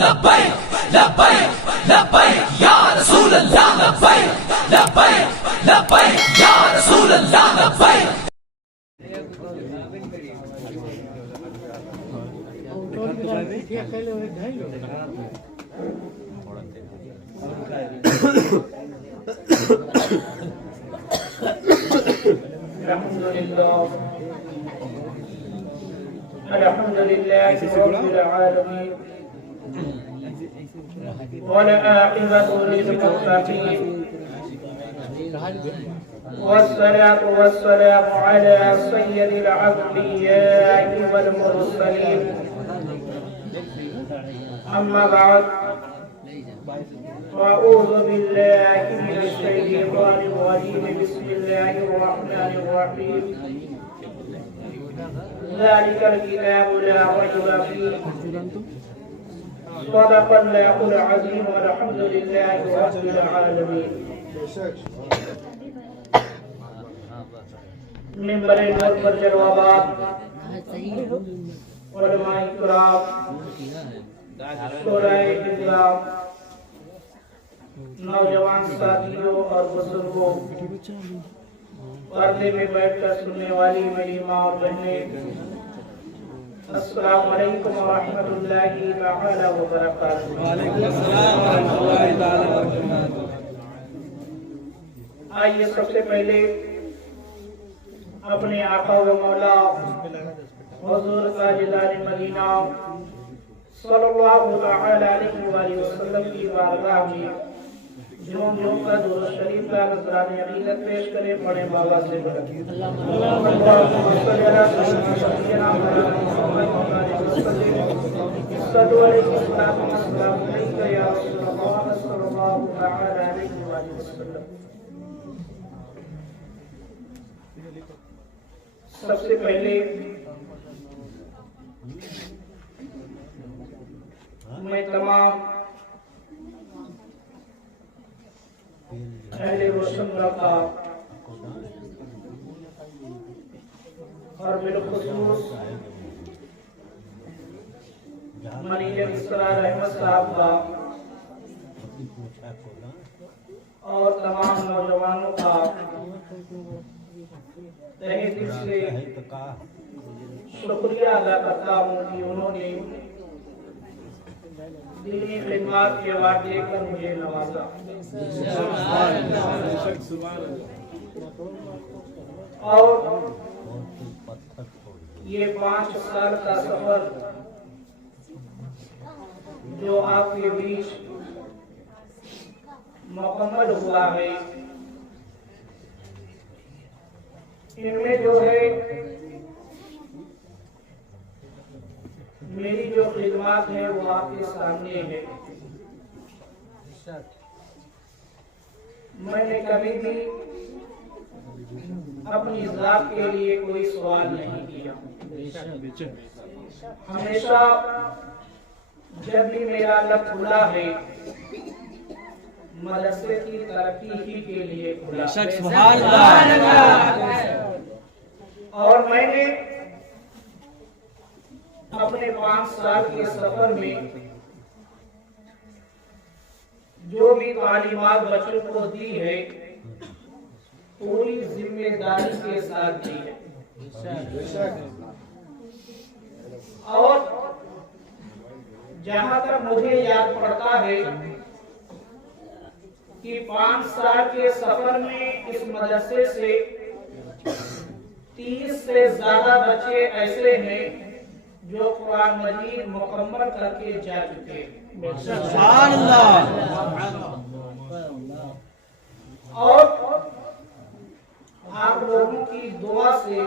لبیک لبیک لبیک یا رسول اللہ لبیک لبیک لبیک یا رسول اللہ لبیک الحمد لله رب العالمين والعاقبة للمتقين والصلاة والسلام على سيد الأنبياء والمرسلين أما بعد أعوذ بالله من الشيطان الرجيم بسم الله الرحمن الرحيم ذلك الكتاب لا ريب فيه صدق الله العظيم والحمد لله رب العالمين منبر نور پر جلوات علماء کرام شورائے اسلام نوجوان ساتھیوں اور بزرگوں پردے میں بیٹھ کر سننے والی میری ماں اور بہنیں السلام علیکم ورحمۃ اللہ تعالی وبرکاتہ۔ وعلیکم السلام ورحمۃ اللہ تعالی وبرکاتہ۔ آئیے سب سے پہلے اپنے آقا و مولا حضور تاجدار مدینہ صلی اللہ تعالی علیہ وآلہ وسلم کی بارگاہ میں جھوم جھوم کا درود شریف کا نذرانہ عقیدت پیش کریں، پڑھیں بابا سے بڑھ اللہم صلی علی سیدنا محمد صلو علیہ وسلم السلام علیکم یا رسول اللہ صلی اللہ تعالی علیہ وآلہ وسلم۔ سب سے پہلے میں تمام اہل روشن رکھا اور بالخصوص منیجر اسرار احمد صاحب کا اور تمام نوجوانوں کا تہہ دل سے شکریہ ادا کرتا ہوں کہ انہوں نے دینی خدمات کے وعدے دے کر مجھے نوازا اور یہ 5 سال کا سفر جو آپ کے بیچ مکمل ہوا ہے، ان میں جو ہے میری جو خدمات ہیں وہ آپ کے سامنے ہے۔ میں نے کبھی بھی اپنی ذات کے لیے کوئی سوال نہیں کیا، ہمیشہ جب بھی میرا لب کھلا ہے مدرسے کی ترقی ہی کے لیے کھلا اور میں نے اپنے 5 سال کے سفر میں جو بھی تعلیمات بچوں کو دی ہے پوری ذمہ داری کے ساتھ دی ہے، اور جہاں تک مجھے یاد پڑتا ہے کہ 5 سال کے سفر میں اس مدرسے سے 30 سے زیادہ بچے ایسے ہیں جو قرآن مجید مکمل کر کے جا چکے ہیں۔ سبحان اللہ۔ اور آپ لوگوں کی دعا سے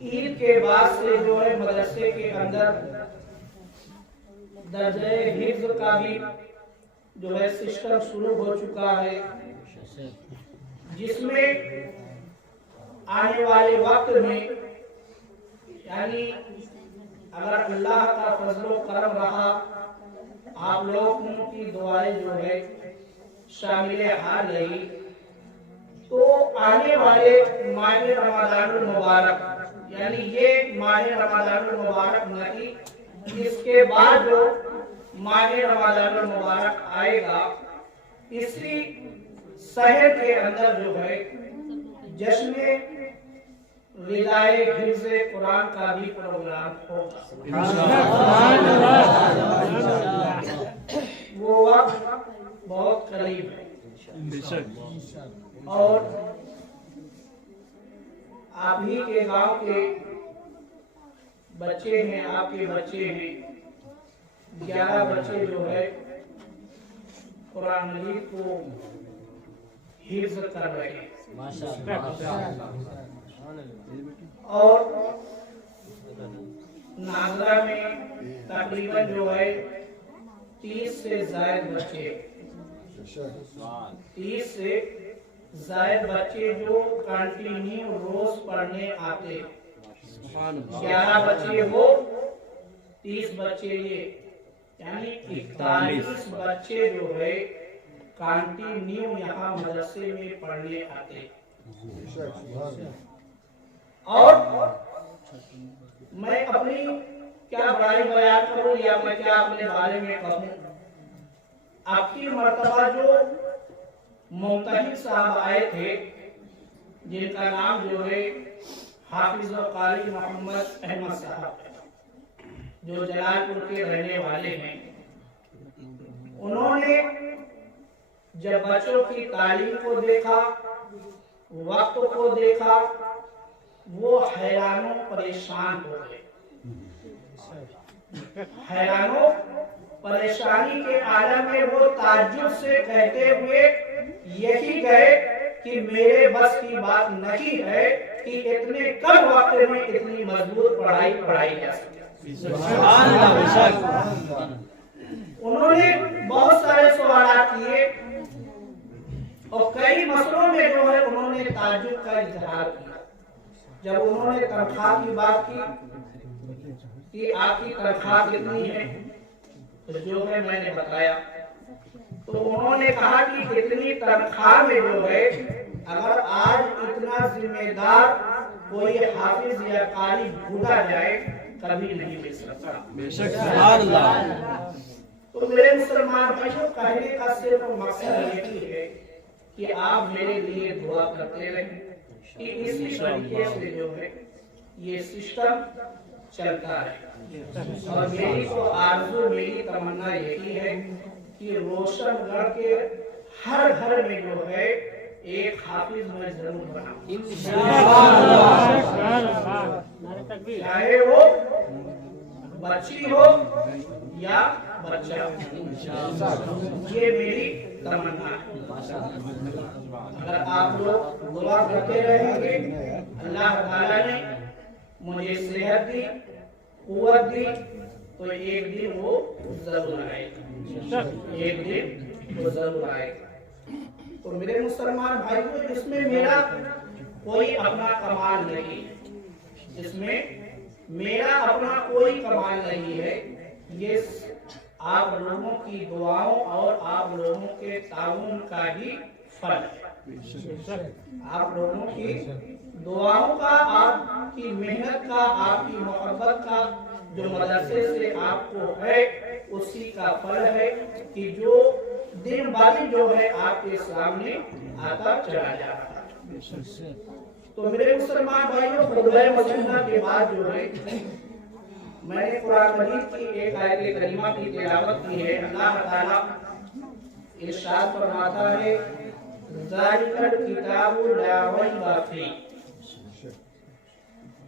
عید کے بعد سے جو ہے مدرسے کے اندر درجہ حفظ کا بھی جو ہے سسٹم شروع ہو چکا ہے، جس میں آنے والے وقت میں یعنی اگر اللہ کا فضل و کرم رہا، آپ لوگوں کی دعائیں جو ہے شامل حال رہی، تو آنے والے ماہ رمضان المبارک یعنی یہ ماہ رمضان المبارک نہیں اس کے بعد جو ماہ رمضان المبارک آئے گا، اسی شہر کے اندر جو ہے جشن ردائے حفظ قرآن کا بھی پروگرام ہوگا۔ وہ وقت بہت قریب ہے، اور آپ ہی کے گاؤں کے بچے ہیں، آپ کے بچے ہیں، 11 بچے جو ہے قرآن مجید کو حفظ کر رہے ہیں، اور ناظرہ میں تقریباً جو ہے 30 سے زائد بچے، 30 سے زائد بچے جو کنٹینیو روز پڑھنے آتے، 11 بچے ہو 30 بچے، یہ یعنی 41 بچے جو ہے کنٹینیو یہاں مدرسے میں پڑھنے آتے۔ اور میں اپنی کیا بڑائی بیان کروں یا میں کیا اپنے بارے میں کہوں، اب کی مرتبہ جو ممتحن صاحب آئے تھے، جن کا نام جو ہے حافظ و قاری محمد احمد صاحب، جو جلال پور کے رہنے والے ہیں، انہوں نے جب بچوں کی تعلیم کو دیکھا، وقت کو دیکھا، وہ حیران و پریشان ہو گئے۔ حیران و پریشانی کے عالم میں وہ تعجب سے کہتے ہوئے یہی گئے کہ میرے بس کی بات نہیں ہے کہ اتنے کم وقت میں اتنی مضبوط پڑھائی جا سکے۔ انہوں نے بہت سارے سوالات کیے، اور کئی مسئلوں میں جو ہے انہوں نے تعجب کا اظہار کیا۔ جب انہوں نے تنخواہ کی بات کی کہ آپ کی تنخواہ کتنی ہے، تو جو ہے میں نے بتایا، تو انہوں نے کہا کہ اتنی تنخواہ میں جو ہے اگر آج اتنا ذمہ دار کوئی حافظ یا قاری ڈھونڈا جائے کبھی نہیں مل سکتا۔ سبحان اللہ۔ تو میرے مسلمان بھائیوں، کہنے کا صرف مقصد یہی ہے کہ آپ میرے لیے دعا کرتے رہیں کہ اسی طریقے سے جو ہے یہ سسٹم چلتا ہے، اور میری تو آرزو، میری تمنا یہی ہے کہ روشن گڑھ کے ہر گھر میں جو ہے ایک حافظ میں ضرور بناؤں، چاہے وہ بچی ہو یا بچہ، یہ میری تمنا ہے۔ اگر آپ لوگ دعا کرتے رہیں گے، اللہ تعالیٰ نے مجھے صحت دی، قوت دی، تو ایک دن وہ ضرور آئے گا، ایک دن وہ ضرور آئے گا۔ تو میرے مسلمان بھائیوں، اس میں میرا کوئی اپنا کمال نہیں ہے، اس میں میرا اپنا کوئی کمال نہیں ہے، یہ آپ لوگوں کی دعاؤں اور آپ لوگوں کے تعاون کا ہی پھل ہے۔ آپ لوگوں کی دعاؤں کا، آپ کی محنت کا، آپ کی محبت کا جو مدرسے سے آپ کو ہے، اسی کا پھل ہے کہ جو دن بعد جو ہے آپ کے سامنے آتا چلا جا رہا ہے۔ تو میرے مسلمان بھائیوں، خطبہ مصنوعہ کے بعد جو ہے میں نے قرآن مجید کی ایک آیت کریمہ کی تلاوت کی ہے۔ اللہ تعالیٰ ارشاد فرماتا ہے، ذالک الکتاب لا ریب فیہ،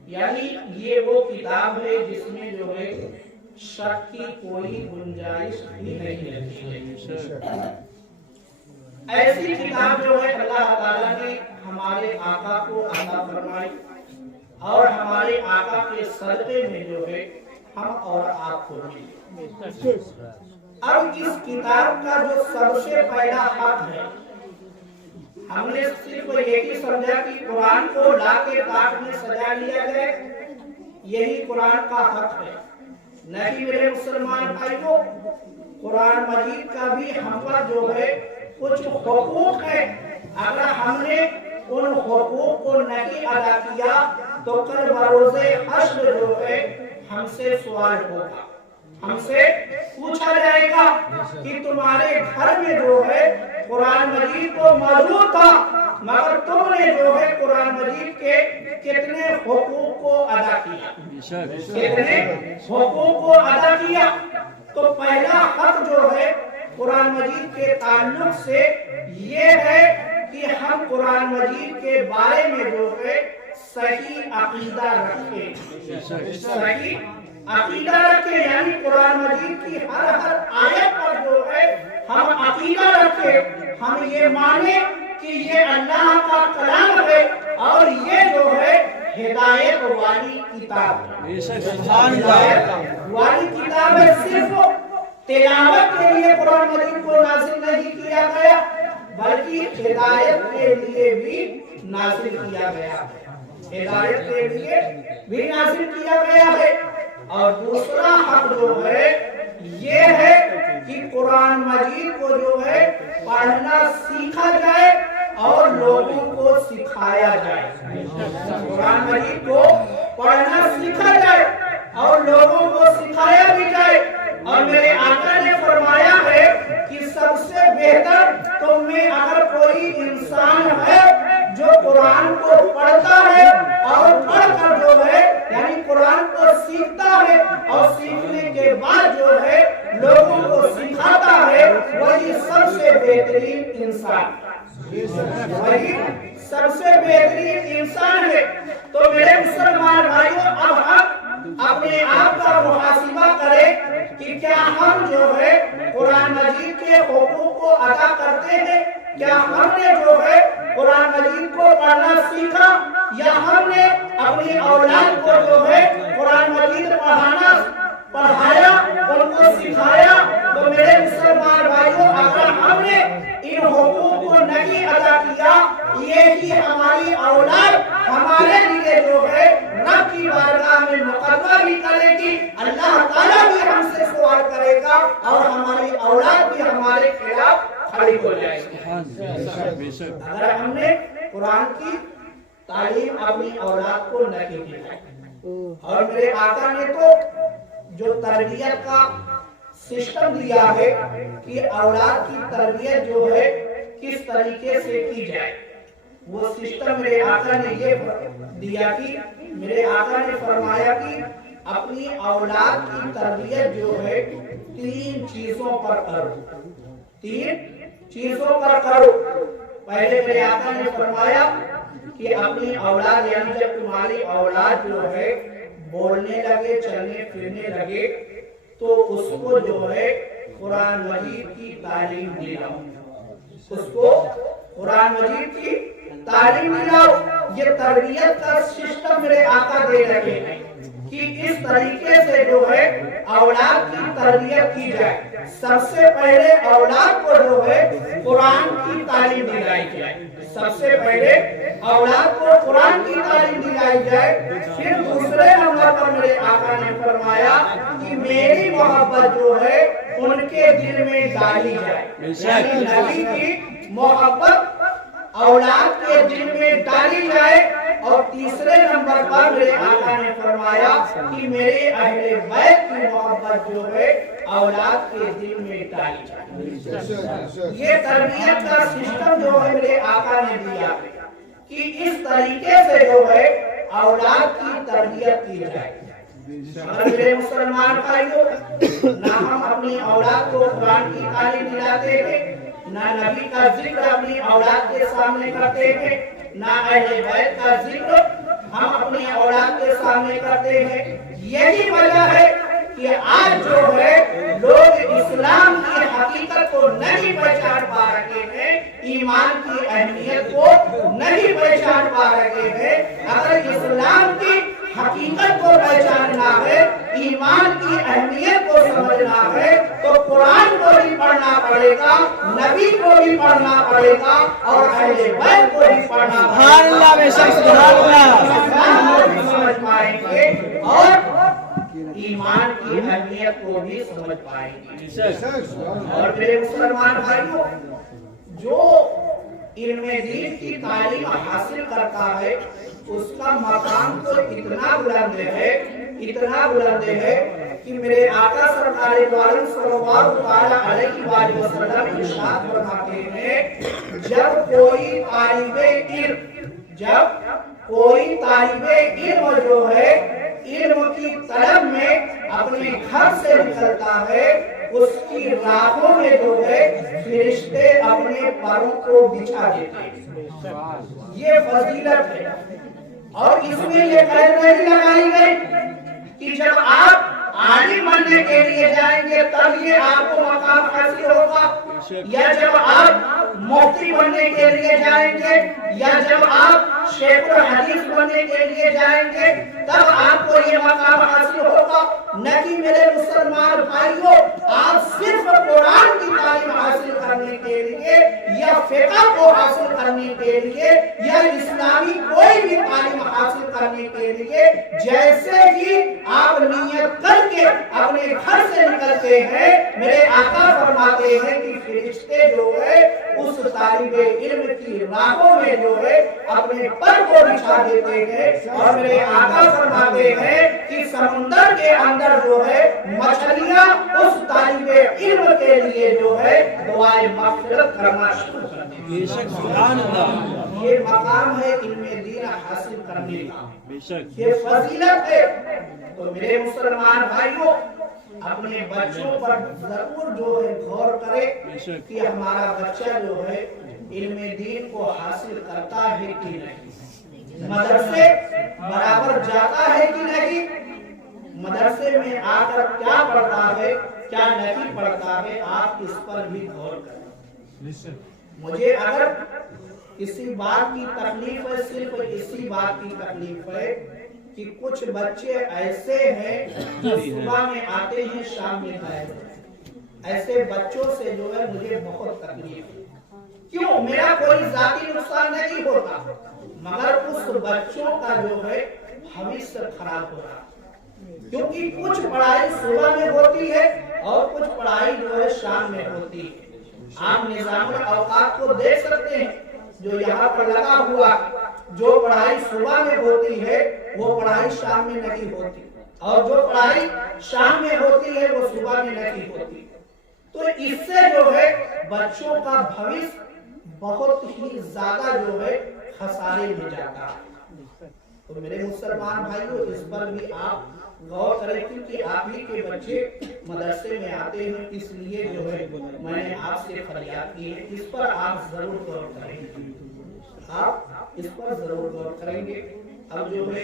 یعنی یہ وہ کتاب ہے جس میں جو ہے شک کی کوئی گنجائش بھی نہیں رہتی ہے۔ ایسی کتاب جو ہے اللہ تعالیٰ نے ہمارے آقا کو عطا فرمائی، اور ہمارے آقا کے صدقے میں جو ہے ہم اور آپ کو ملی۔ اب اس کتاب کا جو سب سے پہلا حق ہے، ہم نے صرف یہی سمجھا کہ قرآن کو لا کے تاج میں سجا لیا گیا، یہی قرآن کا حق ہے۔ نہیں میرے مسلمان بھائیوں، قرآن مجید کا بھی ہم پر جو ہے کچھ حقوق ہے، اگر ہم نے ان حقوق کو نہیں ادا کیا تو کل بروز حشر جو ہے ہم سے سوال ہوگا۔ ہم سے پوچھا جائے گا کہ تمہارے گھر میں جو ہے قرآن مجید تو موجود تھا، مگر تم نے جو ہے قرآن مجید کے کتنے حقوق کو ادا کیا، کتنے حقوق کو ادا کیا؟ تو پہلا حق جو ہے قرآن مجید کے تعلق سے یہ ہے کہ ہم قرآن مجید کے بارے میں جو ہے صحیح عقیدہ رکھیں، صحیح عقیدہ رکھیں، یعنی قرآن مجید کی ہر آیت پر جو ہے ہم عقیدہ رکھیں، ہم یہ مانیں کہ یہ اللہ کا کلام ہے اور یہ جو ہے ہدایت والی کتاب ہے، ہدایت والی کتاب ہے۔ صرف تلاوت کے لیے قرآن مجید کو نازل نہیں کیا گیا بلکہ ہدایت کے لیے بھی نازل کیا گیا ہے، ہدایت کے لیے بھی نازل کیا گیا ہے۔ اور دوسرا حق جو ہے یہ ہے کہ قرآن مجید کو جو ہے پڑھنا سیکھا جائے اور لوگوں کو سکھایا جائے، قرآن مجید کو پڑھنا سیکھا جائے اور لوگوں کو سکھایا بھی جائے۔ اور میرے آقا نے فرمایا ہے کہ سب سے بہتر تم میں اگر کوئی انسان ہے جو قرآن کو پڑھتا ہے اور پڑھ کر جو ہے یعنی قرآن کو سیکھتا ہے اور سیکھنے کے بعد جو ہے لوگوں کو سکھاتا ہے، وہی سب سے بہترین انسان، وہی سب سے بہترین انسان ہے۔ تو میرے مسلمان بھائیوں، اب ہم اپنے آپ کا محاسبہ کریں کہ کیا ہم جو ہے قرآن مجید کے حقوق کو ادا کرتے ہیں؟ کیا ہم نے جو ہے قرآن مجید کو پڑھنا سیکھا یا ہم نے اپنی اولاد کو جو ہے قرآن مجید پڑھایا، ان کو سکھایا؟ تو میرے مسلمان بھائیوں، اگر ہم نے ان حقوق کو نہیں ادا کیا، یہی ہماری اولاد ہمارے لیے جو ہے رب کی بارگاہ میں مقدمہ بھی کرے گی، اللہ تعالیٰ بھی ہم سے سوال کرے گا اور ہماری اولاد بھی ہمارے خلاف کھڑی ہو جائے گی اگر ہم نے قرآن کی تعلیم اپنی اولاد کو نہیں دی۔ اور میرے آقا نے تو جو تربیت کا سسٹم دیا ہے کہ اولاد کی تربیت جو ہے کس طریقے سے کی جائے، وہ سسٹم میرے آقا نے یہ دیا کہ میرے آقا نے فرمایا کہ اپنی اولاد کی تربیت جو ہے 3 چیزوں پر کرو، 3 چیزوں پر کرو۔ پہلے میرے آقا نے فرمایا کہ اپنی اولاد یعنی جب تمہاری اولاد جو ہے بولنے لگے، چلنے پھرنے لگے، تو اس کو جو ہے قرآن مجید کی تعلیم دلاؤ، اس کو قرآن مجید کی تعلیم دلاؤ۔ یہ تربیت کا سسٹم میرے آقا دے رہے ہیں کہ اس طریقے سے جو ہے اولاد کی تربیت کی جائے۔ سب سے پہلے اولاد کو جو ہے قرآن کی تعلیم دلائی جائے، سب سے پہلے اولاد کو قرآن کی تعلیم دلائی جائے۔ پھر دوسرے نمبر پر میرے آقا نے فرمایا کہ میری محبت جو ہے ان کے دل میں ڈالی جائے، یعنی نبی کی محبت اولاد کے دل میں ڈالی جائے۔ اور تیسرے نمبر پر میرے آقا نے فرمایا کہ میرے اہل بیت کی محبت جو ہے اولاد کے دل میں ڈالی جائے۔ یہ تربیت کا سسٹم جو ہے میرے آقا نے دیا کہ اس طریقے سے جو ہے اولاد کی تربیت کی جائے۔ اگر میرے مسلمان بھائیوں، نہ ہم اپنی اولاد کو قرآن کی تعلیم دلاتے ہیں، نہ نبی کا ذکر اپنی اولاد کے سامنے کرتے ہیں، نہ اہل بیت کا ذکر ہم اپنی اولاد کے سامنے کرتے ہیں۔ یہی وجہ ہے کہ آج جو ہے لوگ اسلام کی حقیقت کو نہیں پہچان پا رہے ہیں، ایمان کی اہمیت کو نہیں پہچان پا رہے ہیں۔ اگر اسلام کی حقیقت کو پہچاننا ہے، ایمان کی اہمیت کو سمجھنا ہے، تو قرآن کو بھی پڑھنا پڑے گا، نبی کو بھی پڑھنا پڑے گا اور اہل بیت کو بھی پڑھنا پڑے گا۔ سمجھ پائیں گے اور ایمان کی اہمیت کو بھی سمجھ پائیں گے۔ اور میرے مسلمان بھائیوں، جو علم دین کی تعلیم حاصل کرتا ہے اس کا مقام تو اتنا بلند ہے، اتنا بلند ہے کہ میرے آقا سرکار دو عالم صلی اللہ علیہ وآلہ وسلم ارشاد فرماتے ہیں جب کوئی طالب علم جو ہے علم کی طلب میں اپنے گھر سے نکلتا ہے اس کی راہوں میں جو ہے فرشتے اپنے پروں کو بچھا دیتے ہیں. یہ فضیلت ہے اور اس میں یہ قید نہیں لگائی گئی کہ جب آپ عالم بننے کے لیے جائیں گے تب یہ آپ کو مقام حاصل ہوگا، یا جب آپ مفتی بننے کے لیے جائیں گے، یا جب آپ شیخ الحدیث بننے کے لیے جائیں گے تب آپ کو یہ مقام حاصل ہوگا. نہ کہ میرے مسلمان بھائیوں آپ صرف قرآن کی تعلیم حاصل کرنے کے لیے یا فقہ کو حاصل کرنے کے لیے یا اسلامی کوئی بھی تعلیم حاصل کرنے کے لیے جیسے ہی آپ نیت کر کے اپنے گھر سے نکلتے ہیں میرے آقا فرماتے ہیں کہ فرشتے جو ہے اس طالب علم کی راہوں میں جو ہے اپنے پر کو بچھا دیتے ہیں اور میرے آقا فرماتے ہیں کہ سمندر کے اندر جو ہے مچھلیاں اس طالب علم کے لیے جو ہے دعائے مغفرت کرنا شروع کر دیتی ہیں. یہ مقام ہے علم دین حاصل کرنے کا، یہ فضیلت ہے. تو میرے مسلمان بھائیوں اپنے بچوں پر ضرور جو ہے غور کرے کہ ہمارا بچہ جو ہے علم دین کو حاصل کرتا ہے کہ نہیں، مدرسے برابر جاتا ہے کہ نہیں، مدرسے میں آ کر کیا پڑھتا ہے کیا نہیں پڑھتا ہے. آپ اس پر بھی غور کریں. مجھے اگر اسی بات کی تکلیف ہے، صرف اسی بات کی تکلیف ہے کہ کچھ بچے ایسے ہیں جو صبح میں آتے ہیں شام میں غائب ہوتے ہیں. ایسے بچوں سے جو ہے مجھے بہت تکلیف ہے. کیوں؟ میرا کوئی ذاتی نقصان نہیں ہوتا مگر اس بچوں کا جو ہے بھوشیہ خراب ہو رہا ہے، کیونکہ کچھ پڑھائی صبح میں ہوتی ہے اور کچھ پڑھائی جو ہے شام میں ہوتی ہے. آپ نظام الاوقات کو دیکھ سکتے ہیں جو یہاں پر لگا ہوا، جو پڑھائی صبح میں ہوتی ہے وہ پڑھائی شام میں نہیں ہوتی اور جو پڑھائی شام میں ہوتی ہے وہ صبح میں نہیں ہوتی. تو اس سے جو ہے بچوں کا بھوشیہ بہت ہی زیادہ جو ہے خسارے میں جاتا ہے. تو میرے مسلمان بھائیوں اس پر بھی آپ غور کریں کیونکہ آپ ہی کے بچے مدرسے میں آتے ہیں، اس لیے جو ہے میں نے آپ سے فریاد کی ہے. اس پر آپ ضرور غور کریں گے، آپ اس پر ضرور غور کریں گے. اب جو ہے